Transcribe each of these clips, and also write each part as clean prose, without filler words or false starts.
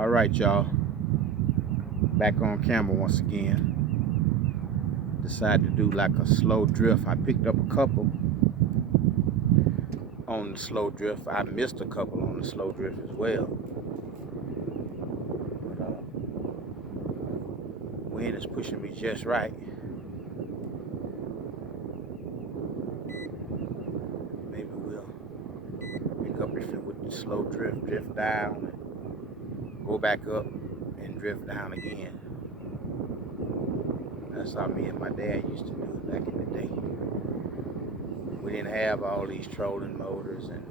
All right, y'all. Back on camera once again. Decided to do like a slow drift. I picked up a couple on the slow drift. I missed a couple on the slow drift as well. Wind is pushing me just right. Maybe we'll pick up with the slow drift down, and go back up and drift down again. That's how me and my dad used to do it back in the day. We didn't have all these trolling motors and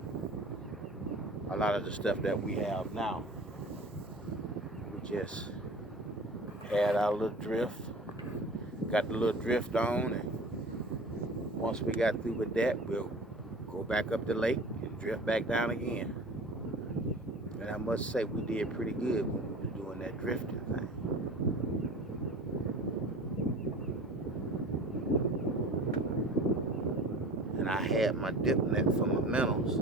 a lot of the stuff that we have now. We just had our little drift, got the little drift on, and once we got through with that, we'll go back up the lake and drift back down again. And I must say, we did pretty good when we were doing that drifting thing. And I had my dip net for my minnows.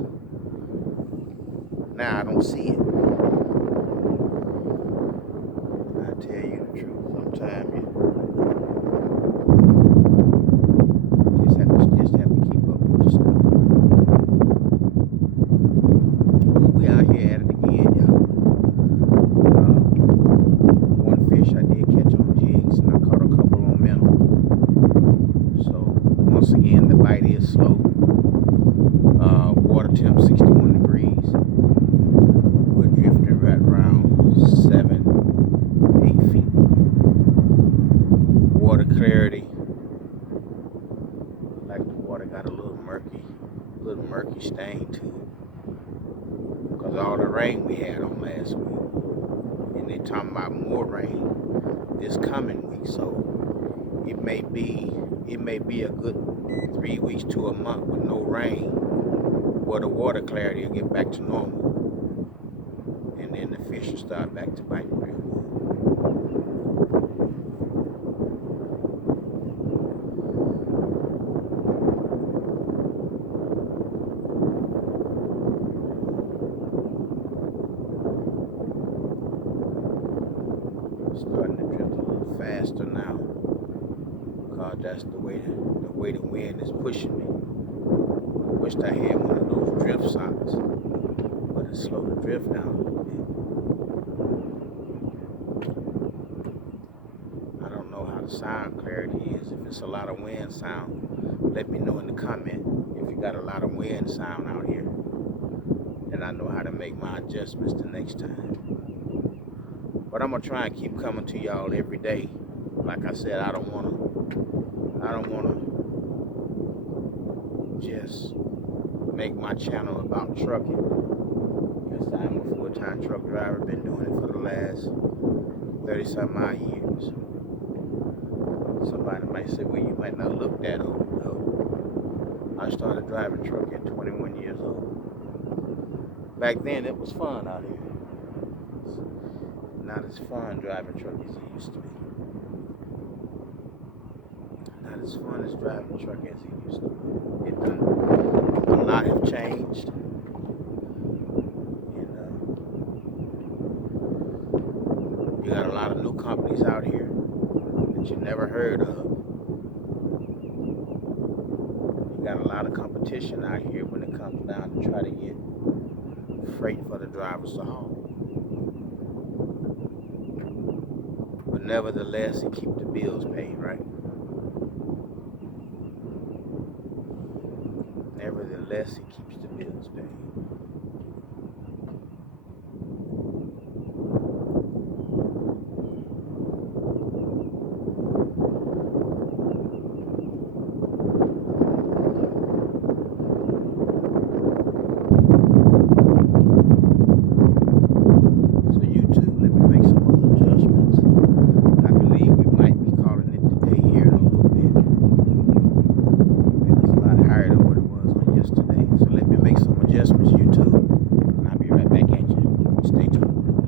Now I don't see it. I tell you the truth, sometimes you just have to keep up with your stuff. But we out here at it again, y'all. One fish I did catch on jigs, and I caught a couple on minnow. So once again, the bite is slow. Water temp 61 degrees. We're drifting right around 7, 8 feet. Water clarity, like the water got a little murky stain to it, because all the rain we had on last week, and they talking about more rain this coming week. So it may be a good 3 weeks to a month with no rain, where the water clarity will get back to normal, and then the fish will start back to biting real good. Starting to drift a little faster now, because that's the way the wind is pushing me. I wished I had one of those drift socks, but it's slow to drift down a little bit. I don't know how the sound clarity is. If it's a lot of wind sound, let me know in the comment. If you got a lot of wind sound out here, then I know how to make my adjustments the next time. But I'm gonna try and keep coming to y'all every day. Like I said, I don't wanna just make my channel about trucking. Yes, I'm a full-time truck driver. Been doing it for the last 30-some odd years. Somebody might say, well, you might not look that old. No. I started driving truck at 21 years old. Back then, it was fun out here. Not as fun driving truck as it used to be. Not as fun as driving truck as it used to be. A lot have changed. And you got a lot of new companies out here that you never heard of. You got a lot of competition out here when it comes down to try to get freight for the drivers to haul. But nevertheless, it keeps the bills paid, right? Nevertheless, it keeps the bills paid.